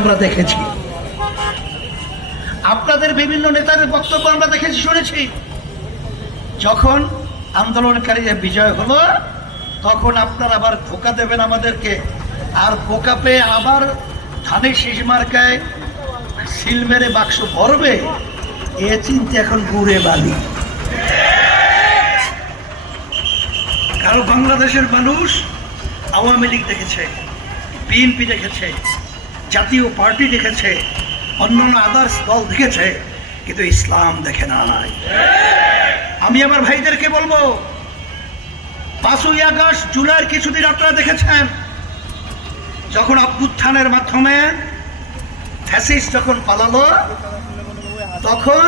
আমরা দেখেছি। আপনাদের বিভিন্ন নেতাদের বক্তব্য আমরা দেখেছি, শুনেছি। যখন আন্দোলনকারীদের বিজয় হলো, তখন আপনারা আবার ধোকা দেবেন আমাদেরকে। আর বোকা পেয়ে আবার ধানের শীষ মার্কায় সিল মেরে বাক্স ভরবে, এ চিন্তা এখন ঘুরে বালি। কারণ বাংলাদেশের মানুষ আওয়ামী লীগ দেখেছে, বিএনপি দেখেছে জাতীয় পার্টি দেখেছে, অন্যান্য আদার্স দল দেখেছে, কিন্তু ইসলাম দেখে না নাই। আমি আমার ভাইদেরকে বলব, পাঁচই আগস্ট জুলাইয়ের কিছুদিন আপনারা দেখেছেন, যখন অভ্যুত্থানের মাধ্যমে ফ্যাসিস যখন পালালো, তখন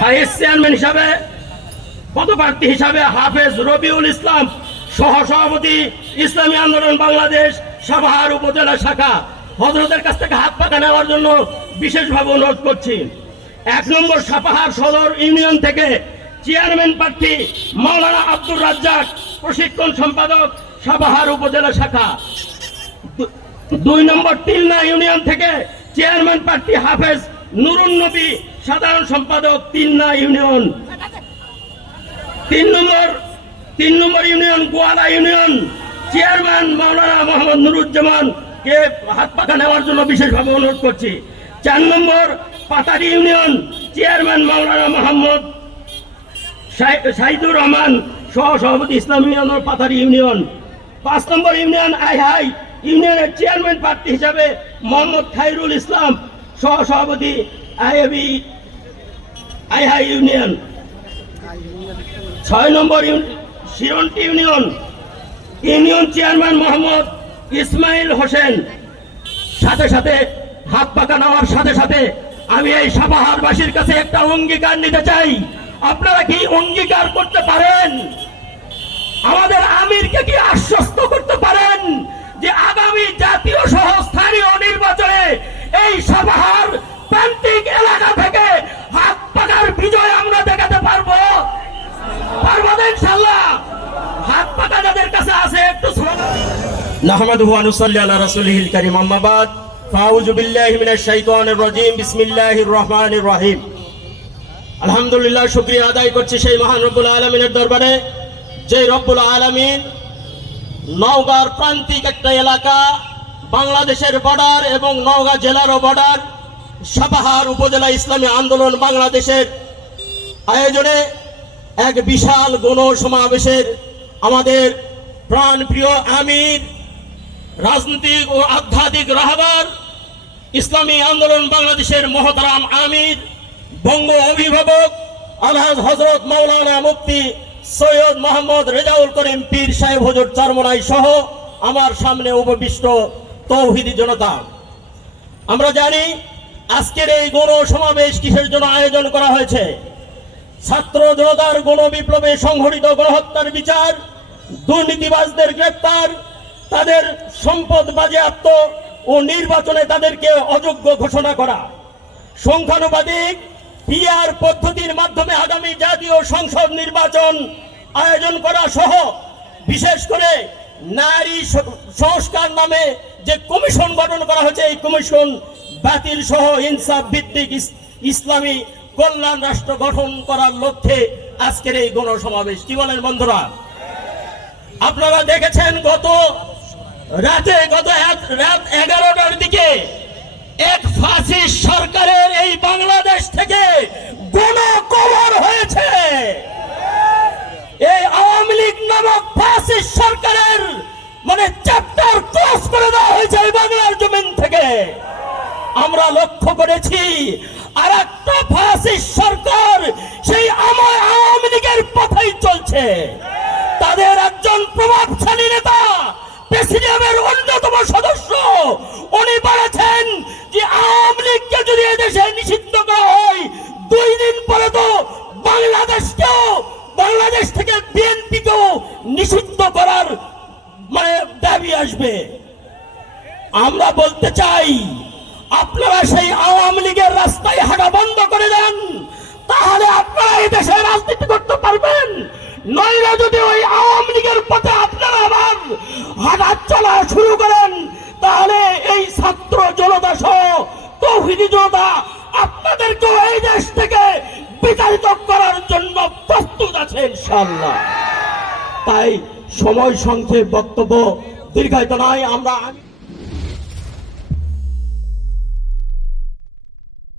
ভাইস চেয়ারম্যান হিসাবে, পদপ্রার্থী হিসাবে হাফেজ রবিউল ইসলাম সহ সভাপতি ইসলামী আন্দোলন বাংলাদেশ সাভার উপজেলা শাখা হজরতের কাছ থেকে হাত পাকা নেওয়ার জন্য বিশেষভাবে অনুরোধ করছি। এক নম্বর সাপাহার সদর ইউনিয়ন থেকে চেয়ারম্যান প্রার্থী মাওলানা আব্দুর রাজ্জাক, প্রশিক্ষণ সম্পাদক, সাপাহার উপজেলা শাখা। দুই নম্বর তিলনা ইউনিয়ন থেকে চেয়ারম্যান প্রার্থী হাফেজ নুরুন নবী, সাধারণ সম্পাদক তিলনা ইউনিয়ন। তিন নম্বর তিন নম্বর union Goala union. Chairman Maulana Mohammad Nuruzzaman কে হাত পাখা নেওয়ার জন্য বিশেষভাবে অনুরোধ করছি। চার নম্বর পাতারি ইউনিয়ন চেয়ারম্যান মাওলানা মোহাম্মদ শাহিদুর রহমান সহ সভাপতি ইসলাম ইউনিয়ন পাথারি ইউনিয়ন। পাঁচ নম্বর ইউনিয়ন আই হাই, ইউনিয়নের চেয়ারম্যান প্রার্থী হিসাবে মোহাম্মদ খাইরুল ইসলাম সহ সভাপতি আইএবি আই হাই ইউনিয়ন। ছয় নম্বর Shironti union union chairman Mohammad Ismail Hossain. সাথে সাথে হাত পাকা নেওয়ার সাথে সাথে আমি এই সাপাহারবাসীর কাছে একটা অঙ্গীকার নিতে চাই। আপনারা কি অঙ্গীকার করতে পারেন? আমাদের আমিরকে কি আশ্বস্ত করতে পারেন যে আগামী জাতীয় সহ স্থানীয় নির্বাচনে এই সাপাহার প্রান্তিক এলাকা থেকে হাত পাকার বিজয় আমরা দেখাতে পারব পারব তো ইনশাল্লাহ হাত পাকা যাদের কাছে আছে একটু স্লোগান نحمده ونصلي على رسوله الكريم أما بعد فأعوذ بالله من الشيطان الرجيم بسم الله الرحمن الرحيم আলহামদুলিল্লাহ শুক্রিয়া আদায় করছি সেই মহান রব্বুল আলমিনের দরবারে যে রব্বুল আলমিন নওগাঁর প্রান্তিক একটা এলাকা বাংলাদেশের বর্ডার এবং নওগাঁ জেলারও বর্ডার সাপাহার উপজেলা ইসলামী আন্দোলন বাংলাদেশের আয়োজনে এক বিশাল গণ সমাবেশের আমাদের প্রাণপ্রিয় আমির রাজনৈতিক ও আধ্যাত্মিক রাহবার, ইসলামী আন্দোলন বাংলাদেশের মহতারাম আমির, বঙ্গ অভিভাবক, আলহাজ হজরত মাওলানা মুফতি সৈয়দ মোহাম্মদ রেজাউল করিম পীর সাহেব হজর চারমনাই সহ আমার সামনে উপবিষ্ট তৌহিদি জনতা। আমরা জানি আজকের এই গণ সমাবেশ কিসের জন্য আয়োজন করা হয়েছে? ছাত্র জনতার গণ বিপ্লবে সংঘটিত গণহত্যার বিচার, দুর্নীতিবাজদের গ্রেপ্তার তাদের সম্পদ বাজেয়াপ্ত ও নির্বাচনে তাদেরকে অযোগ্য ঘোষণা করা। সংখ্যানুপাতিক পিআর পদ্ধতির মাধ্যমে আগামী জাতীয় সংসদ নির্বাচন আয়োজন করা সহ বিশেষ করে নারী সংস্কার নামে যে কমিশন গঠন করা হয়েছে, এই কমিশন বাতিল সহ ইনসাফ ভিত্তিক ইসলামী কল্যাণ রাষ্ট্র গঠন করার লক্ষ্যে আজকের এই গণসমাবেশ। কি বলেন বন্ধুরা? আপনারা দেখেছেন গত রাতে গত রাত এগারোটার দিকে এক ফাঁসি সরকারের এই বাংলাদেশ থেকে গণ কবর হয়েছে। এই আওয়ামী লীগ নামক ফাঁসি সরকারের মানে চ্যাপ্টার ক্লোজ করে দেওয়া হয়েছে এই বাংলার জমিন থেকে। আমরা লক্ষ্য করেছি আর একটা ফাঁসি সরকার সেই আমার আওয়ামী লীগের পথেই চলছে। তাদের একজন প্রভাবশালী প্রেসিডিয়ামের অন্যতম সদস্য, উনি বলেছেন যে আওয়ামী লীগকে যদি এদেশে নিষিদ্ধ করা হয়, দুই দিন পরে তো বাংলাদেশকেও, বাংলাদেশ থেকে বিএনপিকেও নিষিদ্ধ করার মানে দাবি আসবে। আমরা বলতে চাই, আপনারা সেই আওয়ামী লীগের রাস্তায় হাঁটা বন্ধ করে দেন, তাহলে আপনারা এই দেশে রাজনীতি করতে পারবেন। নইলে যদি ওই আওয়ামী লীগের পথে আপনারা আবার হাঁটা চলা শুরু করেন তাহলে এই ছাত্র জনতা সহ তৌহিদি জনতা আপনাদেরকেও এই দেশ থেকে বিতাড়িত করার জন্য প্রস্তুত আছে ইনশাল্লাহ তাই সময় সংক্ষেপ বক্তব্য দীর্ঘায়িত নয় আমরা